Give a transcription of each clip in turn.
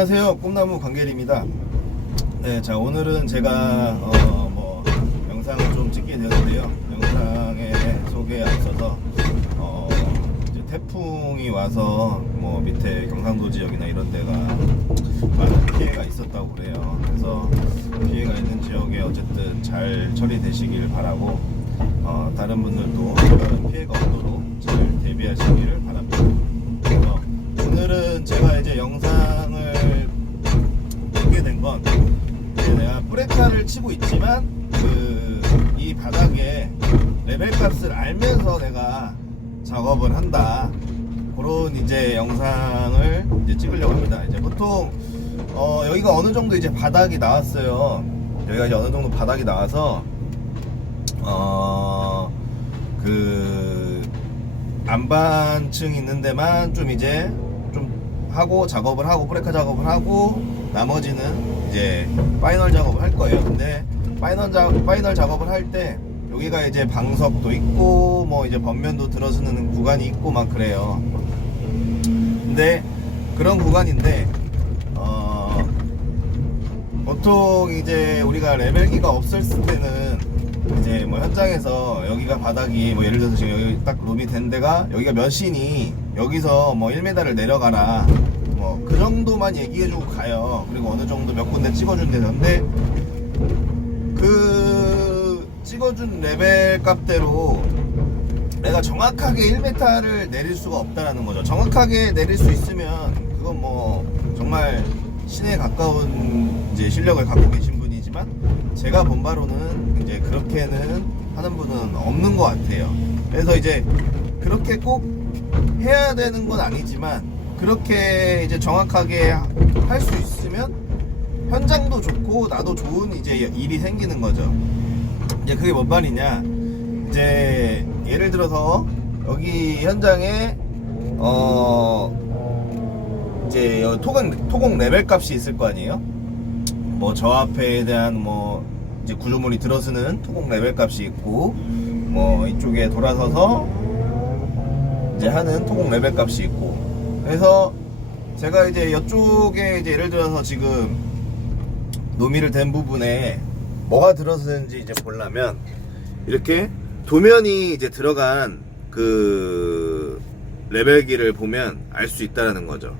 안녕하세요. 꿈나무 관계리입니다. 네, 자 오늘은 제가 어, 뭐 영상을 좀 찍게 되는데요. 영상의 소개에 앞서서 어, 이제 태풍이 와서 뭐 밑에 경상도 지역이나 이런 데가 많은 피해가 있었다고 그래요. 그래서 피해가 있는 지역에 어쨌든 잘 처리되시길 바라고 어, 다른 분들도 피해가 없도록 레카를 치고 있지만 그 이 바닥에 레벨 값을 알면서 내가 작업을 한다. 그런 이제 영상을 이제 찍으려고 합니다. 이제 보통 어 여기가 어느 정도 이제 바닥이 나왔어요. 여기가 이제 어느 정도 바닥이 나와서 어그 안반층 있는 데만 좀 이제 좀 하고 작업을 하고 브레이크 작업을 하고 나머지는 이제 파이널 작업을 할 거예요. 근데 파이널 자 파이널 작업을 할 때 여기가 이제 방석도 있고 뭐 이제 번면도 들어서는 구간이 있고 막 그래요. 근데 그런 구간인데 어 보통 이제 우리가 레벨기가 없었을 때는 이제 뭐 현장에서 여기가 바닥이 뭐 예를 들어서 지금 여기 딱 롬이 된 데가 여기가 몇 신이 여기서 뭐 1m를 내려가라 뭐 그 정도만 얘기해주고 가요 그리고 어느 정도 몇 군데 찍어준 데는데 그 찍어준 레벨 값대로 내가 정확하게 1m를 내릴 수가 없다라는 거죠 정확하게 내릴 수 있으면 그건 뭐 정말 신에 가까운 이제 실력을 갖고 계신 분이지만 제가 본 바로는 이제 그렇게는 하는 분은 없는 것 같아요. 그래서 이제 그렇게 꼭 해야 되는 건 아니지만 그렇게 이제 정확하게 할 수 있으면 현장도 좋고 나도 좋은 이제 일이 생기는 거죠. 이제 그게 뭔 말이냐? 이제 예를 들어서 여기 현장에 어 이제 토공 토공 레벨 값이 있을 거 아니에요? 뭐저 앞에 대한 뭐 이제 구조물이 들어서는 토공 레벨 값이 있고 뭐 이쪽에 돌아서서 이제 하는 토공 레벨 값이 있고 그래서 제가 이제 이쪽에 이제 예를 들어서 지금 노미를 댄 부분에 뭐가 들어서는지 이제 보려면 이렇게 도면이 이제 들어간 그 레벨기를 보면 알 수 있다라는 거죠.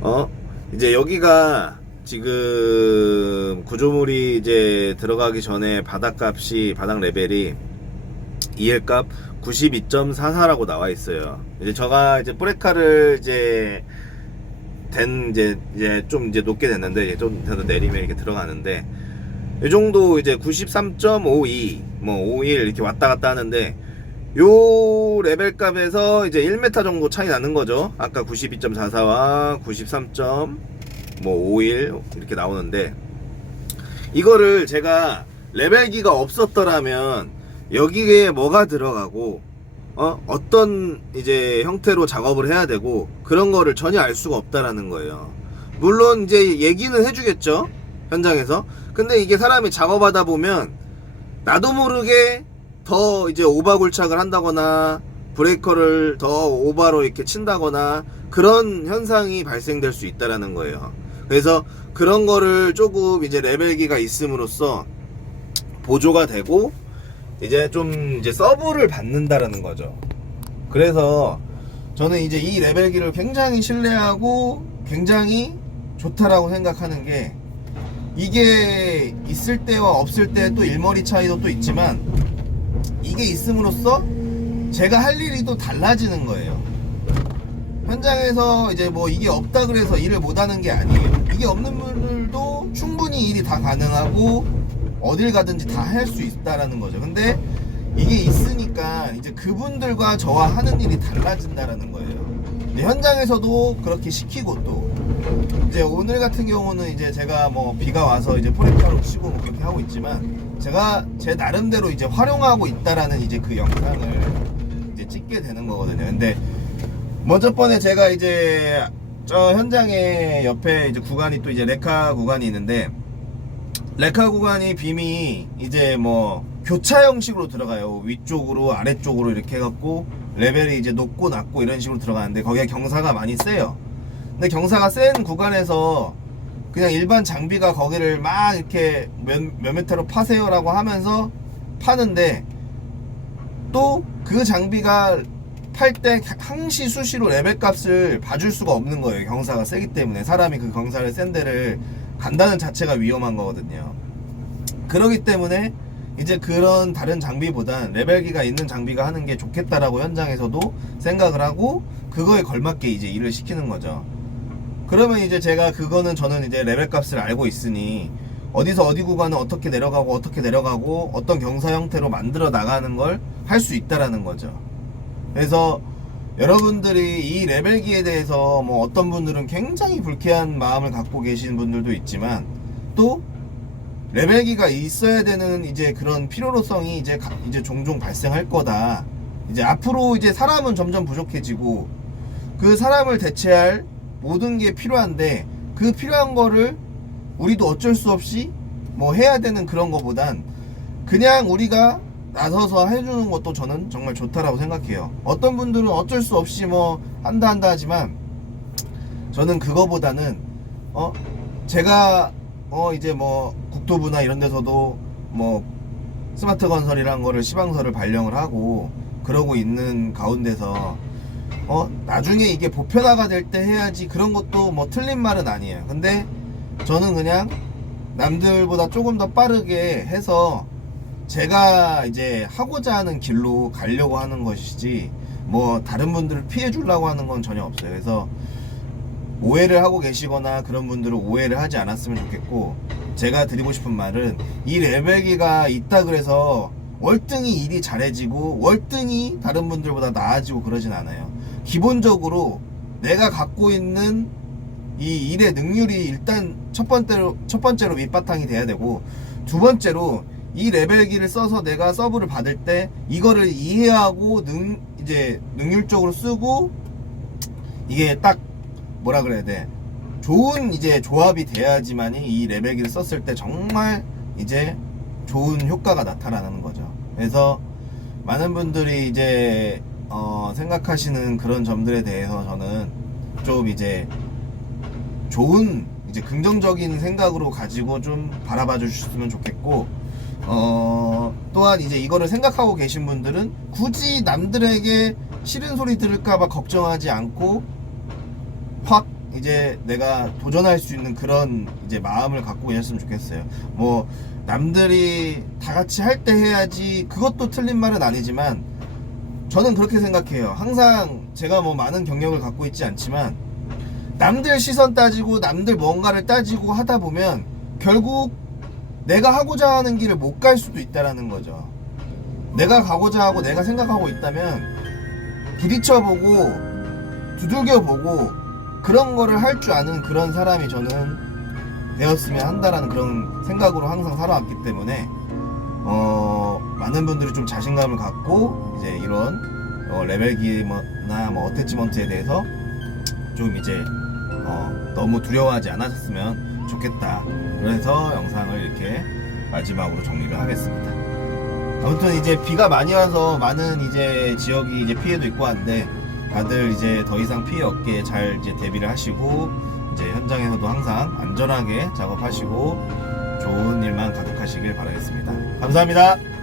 어? 이제 여기가 지금 구조물이 이제 들어가기 전에 바닥값이 바닥 레벨이 EL값 92.44라고 나와 있어요. 이제 제가 이제 브레카를 이제 된 이제 이제 좀 이제 높게 됐는데 이제 좀 더 내리면 이렇게 들어가는데 이 정도 이제 93.52, 뭐 51 이렇게 왔다 갔다 하는데 요 레벨 값에서 이제 1m 정도 차이 나는 거죠. 아까 92.44와 93.51 이렇게 나오는데 이거를 제가 레벨기가 없었더라면 여기에 뭐가 들어가고 어 어떤 이제 형태로 작업을 해야 되고 그런 거를 전혀 알 수가 없다라는 거예요. 물론 이제 얘기는 해주겠죠 현장에서. 근데 이게 사람이 작업하다 보면 나도 모르게 더 이제 오바굴착을 한다거나 브레이커를 더 오바로 이렇게 친다거나 그런 현상이 발생될 수 있다라는 거예요. 그래서 그런 거를 조금 이제 레벨기가 있음으로써 보조가 되고 이제 좀 이제 서브를 받는다라는 거죠. 그래서 저는 이제 이 레벨기를 굉장히 신뢰하고 굉장히 좋다라고 생각하는 게 이게 있을 때와 없을 때 또 일머리 차이도 또 있지만 이게 있음으로써 제가 할 일이 또 달라지는 거예요. 현장에서 이제 뭐 이게 없다 그래서 일을 못 하는 게 아니에요. 이게 없는 분들도 충분히 일이 다 가능하고 어딜 가든지 다 할 수 있다라는 거죠. 근데 이게 있으니까 이제 그분들과 저와 하는 일이 달라진다라는 거예요. 현장에서도 그렇게 시키고 또 이제 오늘 같은 경우는 이제 제가 뭐 비가 와서 이제 포레카로 치고 뭐 그렇게 하고 있지만 제가 제 나름대로 이제 활용하고 있다라는 이제 그 영상을 이제 찍게 되는 거거든요. 근데 먼저 번에 제가 이제 저 현장에 옆에 이제 구간이 또 이제 레카 구간이 있는데 레카 구간이 빔이 이제 뭐 교차 형식으로 들어가요. 위쪽으로 아래쪽으로 이렇게 해갖고 레벨이 이제 높고 낮고 이런 식으로 들어가는데 거기가 경사가 많이 세요. 근데 경사가 센 구간에서 그냥 일반 장비가 거기를 막 이렇게 몇, 몇 미터로 파세요라고 하면서 파는데 또 그 장비가 팔 때 항시 수시로 레벨 값을 봐줄 수가 없는 거예요. 경사가 세기 때문에 사람이 그 경사를 센 데를 간다는 자체가 위험한 거거든요. 그러기 때문에 이제 그런 다른 장비보단 레벨기가 있는 장비가 하는 게 좋겠다라고 현장에서도 생각을 하고 그거에 걸맞게 이제 일을 시키는 거죠. 그러면 이제 제가 그거는 저는 이제 레벨 값을 알고 있으니 어디서 어디 구간은 어떻게 내려가고 어떻게 내려가고 어떤 경사 형태로 만들어 나가는 걸 할 수 있다라는 거죠. 그래서 여러분들이 이 레벨기에 대해서 뭐 어떤 분들은 굉장히 불쾌한 마음을 갖고 계신 분들도 있지만 또 레벨기가 있어야 되는 이제 그런 필요로성이 이제 가- 이제 종종 발생할 거다. 이제 앞으로 이제 사람은 점점 부족해지고 그 사람을 대체할 모든 게 필요한데 그 필요한 거를 우리도 어쩔 수 없이 뭐 해야 되는 그런 거보단 그냥 우리가 나서서 해주는 것도 저는 정말 좋다라고 생각해요. 어떤 분들은 어쩔 수 없이 뭐 한다 한다 하지만 저는 그거보다는 어 제가 어 이제 뭐 국토부나 이런 데서도 뭐 스마트 건설이라는 거를 시방서를 발령을 하고 그러고 있는 가운데서 어 나중에 이게 보편화가 될 때 해야지 그런 것도 뭐 틀린 말은 아니에요. 근데 저는 그냥 남들보다 조금 더 빠르게 해서 제가 이제 하고자 하는 길로 가려고 하는 것이지 뭐 다른 분들을 피해 주려고 하는 건 전혀 없어요. 그래서 오해를 하고 계시거나 그런 분들은 오해를 하지 않았으면 좋겠고 제가 드리고 싶은 말은 이 레벨기가 있다 그래서 월등히 일이 잘해지고 월등히 다른 분들보다 나아지고 그러진 않아요. 기본적으로 내가 갖고 있는 이 일의 능률이 일단 첫 번째로 첫 번째로 밑바탕이 돼야 되고 두 번째로 이 레벨기를 써서 내가 서브를 받을 때 이거를 이해하고 능 이제 능률적으로 쓰고 이게 딱 뭐라 그래야 돼 좋은 이제 조합이 돼야지만이 이 레벨기를 썼을 때 정말 이제 좋은 효과가 나타나는 거죠. 그래서 많은 분들이 이제 어, 생각하시는 그런 점들에 대해서 저는 좀 이제 좋은 이제 긍정적인 생각으로 가지고 좀 바라봐 주셨으면 좋겠고 어 또한 이제 이거를 생각하고 계신 분들은 굳이 남들에게 싫은 소리 들을까봐 걱정하지 않고 확 이제 내가 도전할 수 있는 그런 이제 마음을 갖고 계셨으면 좋겠어요. 뭐 남들이 다 같이 할 때 해야지 그것도 틀린 말은 아니지만 저는 그렇게 생각해요. 항상 제가 뭐 많은 경력을 갖고 있지 않지만 남들 시선 따지고 남들 뭔가를 따지고 하다 보면 결국 내가 하고자 하는 길을 못 갈 수도 있다라는 거죠. 내가 가고자 하고 내가 생각하고 있다면 부딪혀보고 두들겨보고 그런 거를 할 줄 아는 그런 사람이 저는 되었으면 한다라는 그런 생각으로 항상 살아왔기 때문에 어, 많은 분들이 좀 자신감을 갖고 이제 이런 어, 레벨기나 뭐 어태치먼트에 대해서 좀 이제 어, 너무 두려워하지 않으셨으면 좋겠다. 그래서 영상을 이렇게 마지막으로 정리를 하겠습니다. 아무튼 이제 비가 많이 와서 많은 이제 지역이 이제 피해도 있고 한데 다들 이제 더 이상 피해 없게 잘 이제 대비를 하시고 이제 현장에서도 항상 안전하게 작업하시고 좋은 일만 가득하시길 바라겠습니다. 감사합니다.